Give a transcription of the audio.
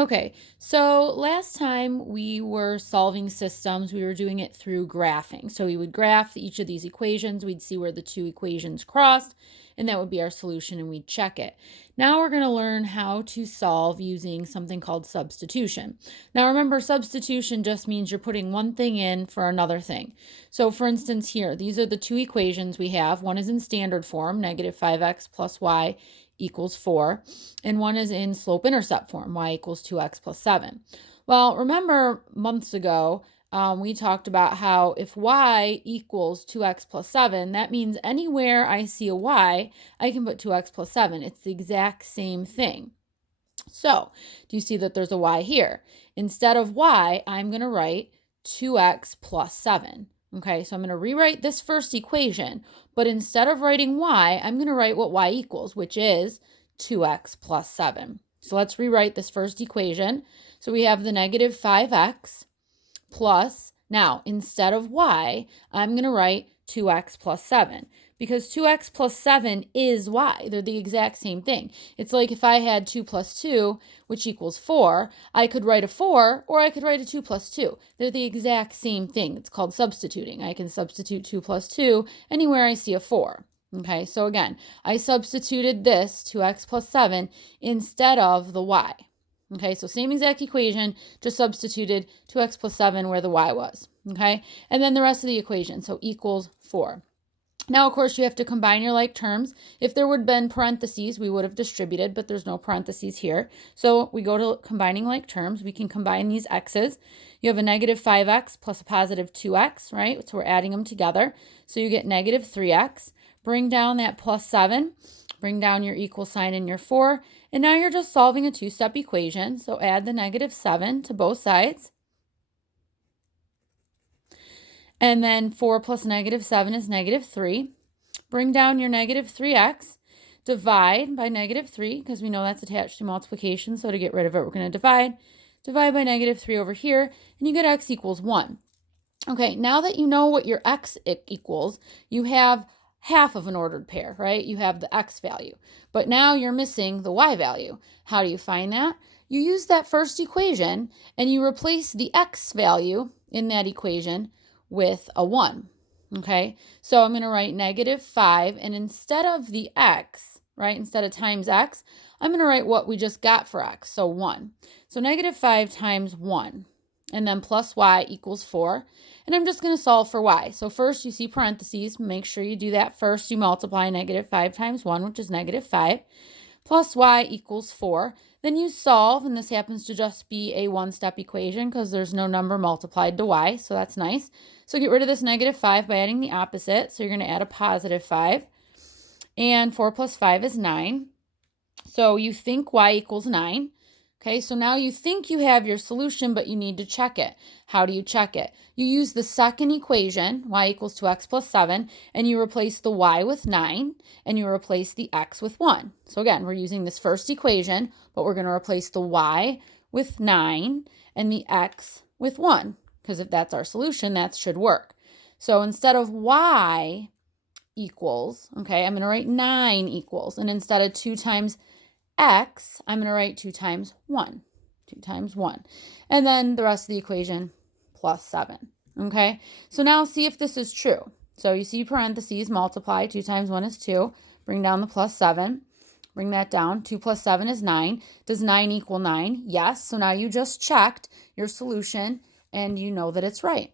Okay, so last time we were solving systems, we were doing it through graphing. So we would graph each of these equations, we'd see where the two equations crossed, and that would be our solution, and we'd check it. Now we're going to learn how to solve using something called substitution. Now remember, substitution just means you're putting one thing in for another thing. So for instance here, these are the two equations we have. One is in standard form, negative 5x plus y equals 4, and one is in slope-intercept form, y equals 2x plus 7. Well, remember months ago, we talked about how if y equals 2x plus 7, that means anywhere I see a y, I can put 2x plus 7. It's the exact same thing. So, do you see that there's a y here? Instead of y, I'm going to write 2x plus 7. Okay, so I'm going to rewrite this first equation, but instead of writing y, I'm going to write what y equals, which is 2x plus 7. So let's rewrite this first equation. So we have the negative 5x plus, now instead of y, I'm going to write 2x plus 7 because 2x plus 7 is y. They're the exact same thing. It's like if I had 2 plus 2, which equals 4, I could write a 4 or I could write a 2 plus 2. They're the exact same thing. It's called substituting. I can substitute 2 plus 2 anywhere I see a 4. Okay, so again, I substituted this 2x plus 7 instead of the y. Okay, so same exact equation, just substituted 2x plus 7 where the y was. Okay, and then the rest of the equation, so equals 4. Now, of course, you have to combine your like terms. If there would have been parentheses, we would have distributed, but there's no parentheses here. So we go to combining like terms. We can combine these x's. You have a negative 5x plus a positive 2x, right? So we're adding them together. So you get negative 3x. Bring down that plus 7. Bring down your equal sign and your 4. And now you're just solving a two-step equation. So add the negative 7 to both sides. And then 4 plus negative 7 is negative 3. Bring down your negative 3x. Divide by negative 3, because we know that's attached to multiplication. So to get rid of it, we're going to divide. Divide by negative 3 over here, and you get x equals 1. Okay, now that you know what your x equals, you have half of an ordered pair, right? You have the x value. But now you're missing the y value. How do you find that? You use that first equation, and you replace the x value in that equation with a 1, okay? So I'm going to write negative 5, and instead of the x, right, instead of times x, I'm going to write what we just got for x, so 1. So negative 5 times 1, and then plus y equals 4, and I'm just going to solve for y. So first you see parentheses, make sure you do that first. You multiply negative 5 times 1, which is negative 5, plus y equals 4. Then you solve, and this happens to just be a one-step equation because there's no number multiplied to y, so that's nice. So get rid of this negative 5 by adding the opposite. So you're going to add a positive 5. And 4 plus 5 is 9. So you think y equals 9. Okay, so now you think you have your solution, but you need to check it. How do you check it? You use the second equation, y equals 2x plus 7, and you replace the y with 9, and you replace the x with 1. So again, we're using this first equation, but we're going to replace the y with 9 and the x with 1, because if that's our solution, that should work. So instead of y equals, okay, I'm going to write 9 equals, and instead of 2 times x, I'm going to write 2 times 1. 2 times 1. And then the rest of the equation plus 7. Okay? So now see if this is true. So you see parentheses, multiply. 2 times 1 is 2. Bring down the plus 7. Bring that down. 2 plus 7 is 9. Does 9 equal 9? Yes. So now you just checked your solution and you know that it's right.